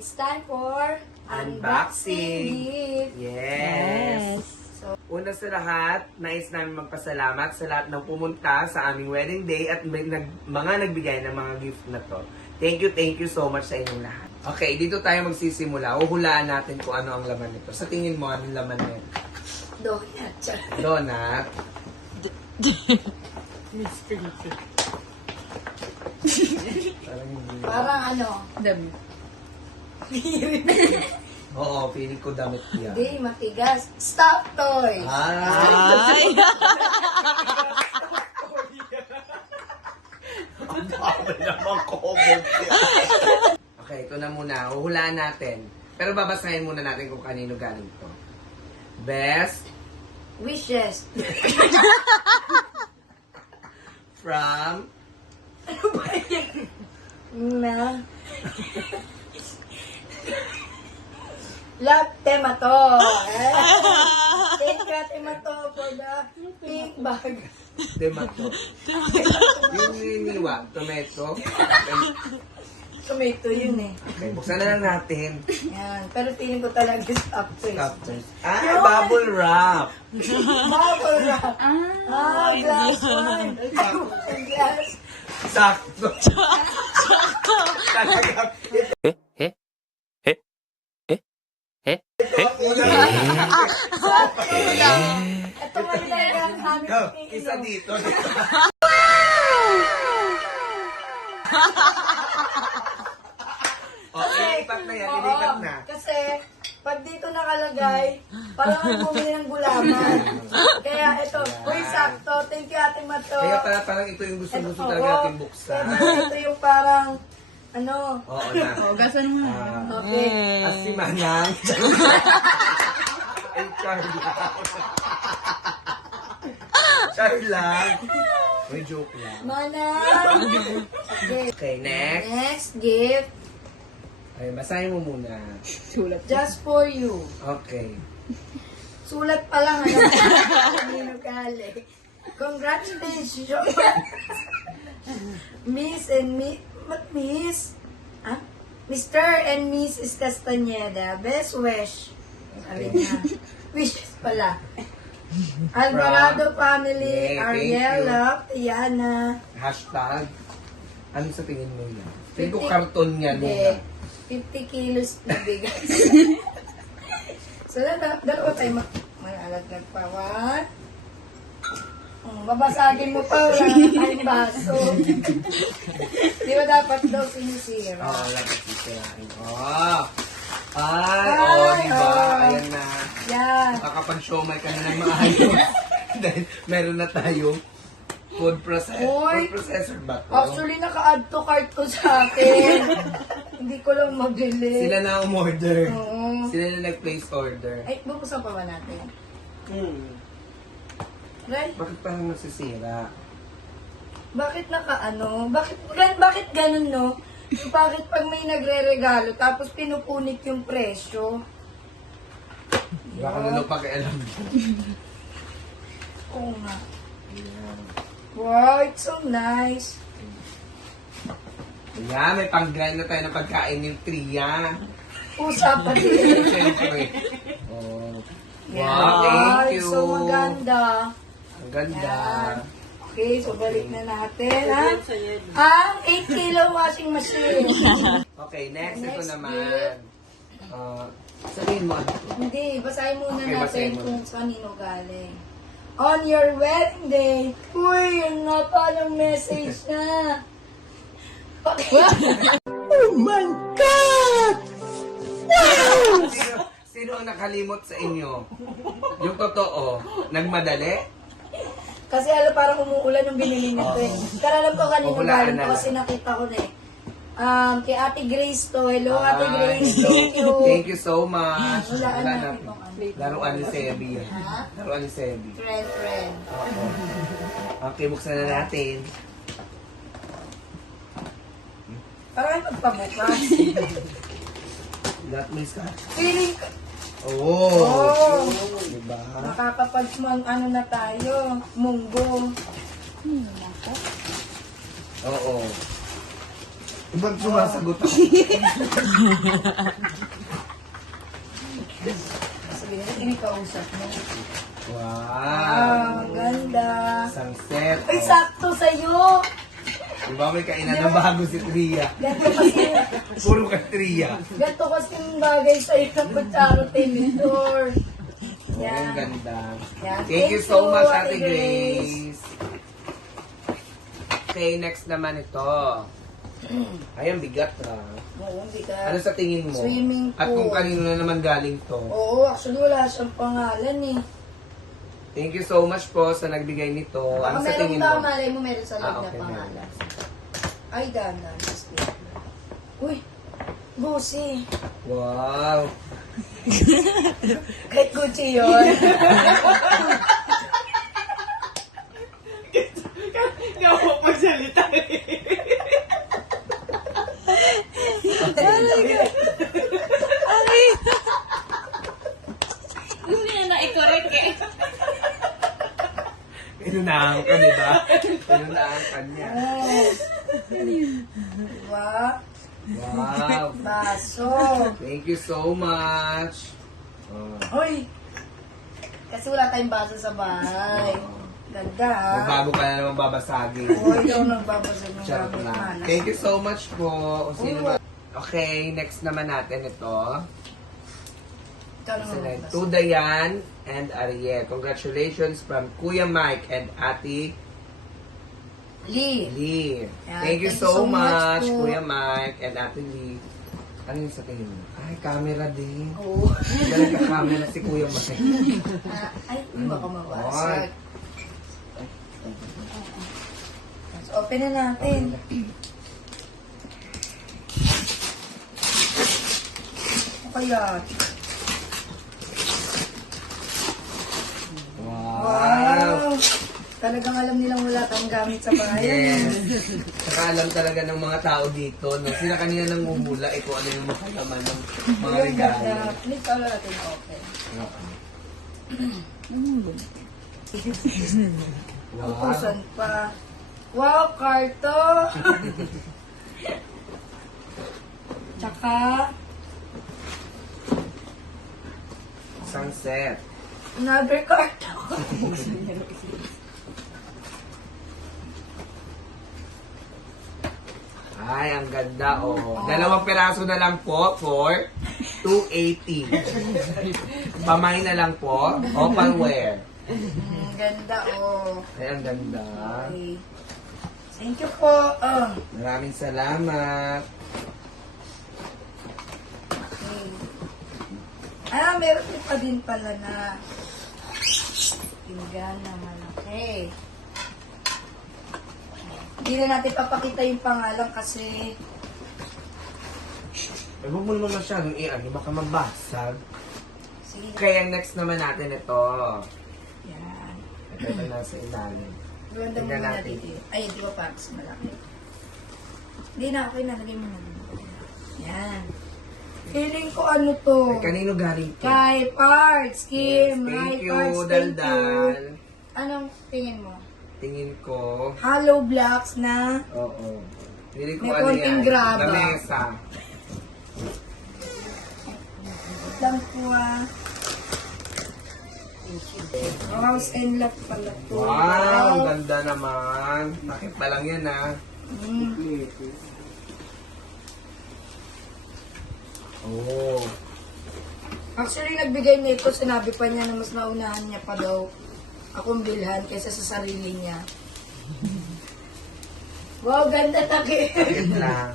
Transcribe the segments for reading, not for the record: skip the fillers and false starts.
It's time for unboxing gift. Yes. So, Una sa lahat, nais namin magpasalamat sa lahat ng pumunta sa aming wedding day at mga nagbigay ng mga gift na to. Thank you so much sa inyong lahat. Okay, dito tayo magsisimula. Uhulaan natin kung ano ang laman nito. Sa tingin mo, anong laman nito? donut. Donut. Parang ano? Dami. Oo, feeling ko damit yan. Hindi, matigas. Stop toy. Ay! Ang dami naman comment yan. Okay, ito na muna. Uhulaan natin. Pero babasahin muna natin kung kanino galing to. Best Wishes. from Na. Latte Mato. Thank you, Latte Mato, for the pink bag. Tomato. Yung niniwa, tomato. Tomato yun eh. Okay, buksan na lang natin. Yan. Pero feeling ko talaga stop toy. Captures. Bubble wrap. Bubble wrap. Glass one. Glass. Sakto. Talaga. Sakto lang. Ito nga talaga ang hamit Go, ni isa Ino. dito. Okay, ilipat na yan, ilipat na. Kasi, pag dito nakalagay, parang ang bumili ng gulaman. Kaya ito, uy, sakto. Thank you, Ate Mato. Kaya parang ito yung gusto-gusto talaga natin buksan. Ito yung parang, ano, Oo na. Hugasan mo. okay. At si Manang. And Char lang. Char lang. May joke lang. Manang. Okay. Okay, next. Next gift, Ay, basahin mo muna. Sulat. just for you. Okay. Sulat pa lang, ano? Kanino galing. Congratulations. Miss and Miss? Ah? Mr. and Mrs. Castañeda. Best wish. Sabi niya. Wishes pala. Alvarado family, Yeah, thank Ariela, Tiana. Hashtag. Ano sa tingin mo yan? Tingin ko 50 karton yan Hindi. muna. 50 kilos na bigas. So, dalawa tayo mag-alaglag pa. What? Babasagin mo pa. Wala na tayong baso. Di ba dapat daw sinisira? Oo, lagi sisirain. Oh. Ay, Ay, di ba? oh. Ayan na. Yan. Makakapag-showmay ka na ng maayos. Dahil meron na tayong food Oy. processor ba to? Actually, naka-add to cart ko sa akin. Hindi ko lang mabili. Sila na umorder. Oo. Sila na nag-place order. Ay, bubuksan pa ba natin? Right? Bakit parang nasisira? Bakit naka-ano? Bakit ganun, no? Bakit pag may nagre-regalo, tapos pinupunit yung presyo? Baka na pag-alam. Oo nga. Wow, it's so nice. Ayan, may pang-grind na tayo ng pagkain yung Tria. Usapan din. Siyempre. Oh. Wow, Yan. thank you. So maganda. Ang ganda. Yan. Okay, so balik na natin, ha? Ang 8 kilo washing machine. Okay, next ito Next naman. Sabihin mo ano to? Hindi, basahin muna Okay, natin basahin mo. kung kanino galing. On your wedding day, uy, yun nga palang message na. Okay. Sino ang nakalimot sa inyo? Yung totoo, nagmadali? Kasi alam, parang umuulan yung binili nito eh. Pero alam ko kanino Hulaan galing na to lang. kasi nakita ko na eh. Kay Ate Grace to. Hello, Ate Grace. Thank you. Thank you so much. Hulaan Wala natin na. kung ano. Laruan ni Sebi yan. Ha? Laruan ni Sebi. Friend. Oo. Okay, buksan na natin. Parang ay magpabukas. That means ka. Feeling ko, Oh! Diba? ano na tayo, munggo. Oo. Ibang sumasagot ako. Sabi nila, inikausap mo. Wow! Ang ganda. Isang set. Ay, sakto sa'yo. Diba may kainan na bago si Tria? Ganto kasi, Puro ka Tria. ganto kasi yung bagay sa'yo ng kutsara tinidor. Oh, ang Yan. ganda. Yan. Thank you so much, Ate Grace. Okay, next naman ito. Ay, ang bigat Oo, hindi ka. Ano sa tingin mo? Swimming At kung pool. kanino na naman galing to? Oo, actually wala siyang pangalan eh. Thank you so much po sa nagbigay nito. Ano Baka sa meron tingin ba, mo? malay mo meron sa loob okay, na pangalan. Ay, ganda. Uy, Gucci. Wow! Kahit Gucci yun. Hindi ako magsalita Hindi na i-correct eh. Inunahan ka, di ba? Inunahan ka niya. Diba? Wow! Baso. Thank you so much. Oh. Uy! Kasi wala tayong baso sa bahay. Ganda ha? Bago ka na naman babasagin. Uy, ikaw nagbabasa ng Charot gamit lang. malas. Thank you so much po. Kung sino ba- Okay, next naman natin ito. Ikaw naman Sila, magbasa. to Dayan and Ariel. Congratulations from Kuya Mike and Ate Lee. Lee. Yan, Thank you thank you so so much much, po. Kuya Mike and Ate Lee. Ano yung sa tingin mo? Ay, camera din. Oo. Galing ka camera si Kuya Mike. Ay, hindi baka mabasag. So, open na natin. Ano kaya? Wow! Talagang alam nilang wala kang gamit sa bahay. Yes. Saka alam talaga ng mga tao dito, no? Sila kanina nang umula, eh kung ano yung makalaman ng mga Yung regalo. ganda. Please, wala natin open. Wow. Utusan pa. Wow, karto! Tsaka, Sunset. another karto. Ay, ang ganda, oh. Dalawang piraso na lang po for 280. Pamay na lang po. Opal wear. Ganda, oh. Ay, ang ganda. Okay. Thank you po. Maraming salamat. Okay. Ah, meron din pa din pala na pinggan na malaki. Hindi na natin papakita yung pangalan kasi Eh, huwag mo naman masyadong i-ano, baka mabasag. sige. Kaya next naman natin ito. Yan. Ito na sa ilalim. Ganda mo Tingnan na natin. dito. Ay, di ba parang malaki? Hindi na, okay na. Lagay mo na. Yan. Feeling ko ano to. Ay, kanino galing ito? Kay Parts. Kim. Thank Hi, you, Parts. Thank you. Daldal. Anong tingin mo? Tingin ko, Hollow blocks na oo. Pili ko May ano konting yan. graba. Lamesa. lang po House and lot pala to. Wow, ang ganda naman. Bakit pa lang yan, ah. Mm. Oh. Actually, nagbigay niya ito. Sinabi pa niya na mas naunahan niya pa daw akong bilhan kaysa sa sarili niya. Wow, ganda taki. Bakit lang?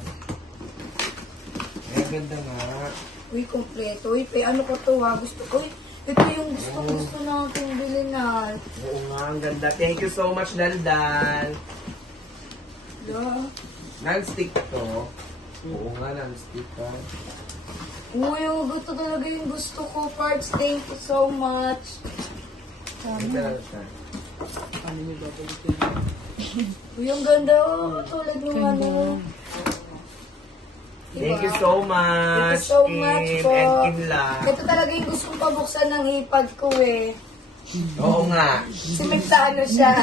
Ay, ang ganda nga. Uy, kompleto. Uy, ano ko to ha? Gusto ko. Uy, ito yung gusto natin bilhin na. Oo nga, ang ganda. Thank you so much, Daldal. Yeah. Non-stick to. Oo nga, non-stick ka. Uy, ito talaga yung gusto ko, Parts. Thank you so much. Ito lang siya. Uy, ang ganda. Oh, tulad ng ano. Thank you so much, Thank you so much Kim po. and Kinla. Ito talaga yung gusto kong pabuksan ng hipag ko eh. Oo nga. Simentano siya.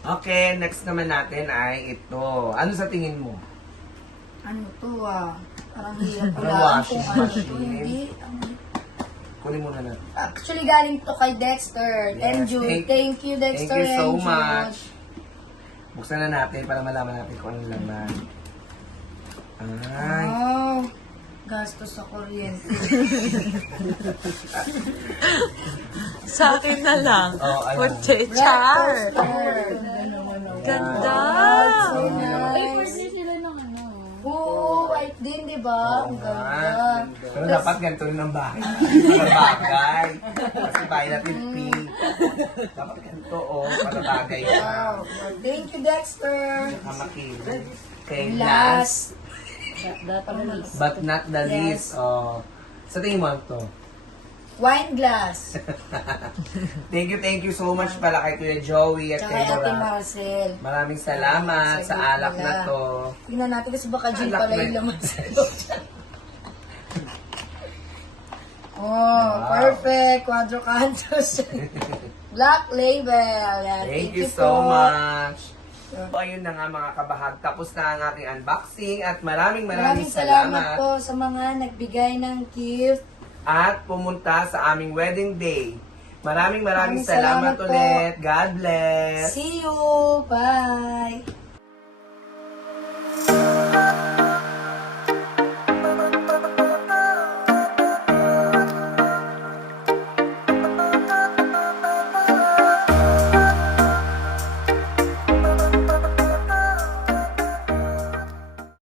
Okay, next naman natin ay ito. Ano sa tingin mo? Ano to ah? Parang hirap ko Parang lang washing kung ano to. machine. Hindi. Kunin muna natin. Actually, galing to kay Dexter. Yes, Tenju. Thank you, Dexter. Thank you so and Jude. much. Buksan na natin para malaman natin kung anong laman. Ay. Oh, gastos sa kuryente. Sa akin na lang. Oh, ano? Puche, char. Ganda. So Ay, nice. partner sila ng ano. Oo, white din, di ba? Ang ganda. Pero dapat ganito rin ang bahay. Para bagay. Kasi bahay natin pink. Dapat ganito, para bagay siya. Wow. Thank you, Dexter. Kamakilig. Okay, Last. but not the Yes. least. Oh. Sa tingin mo ito? Wine glass. Thank you so much pala kay Kuya Joey at Tsaka kay Ate Dora. Marcel. Maraming salamat sa gift alak na nila. to. Tingnan natin kasi baka gin Alak pala na yung yun. laman sa loob. Oh, Wow. perfect. Quadro cantos. Black label. Yan. Thank you so po. much. So, ayun na nga mga kabahag. Tapos na ang ating unboxing at maraming salamat. Po sa mga nagbigay ng gift. At pumunta sa aming wedding day. Maraming Maraming salamat salamat po. ulit. God bless. See you. Bye.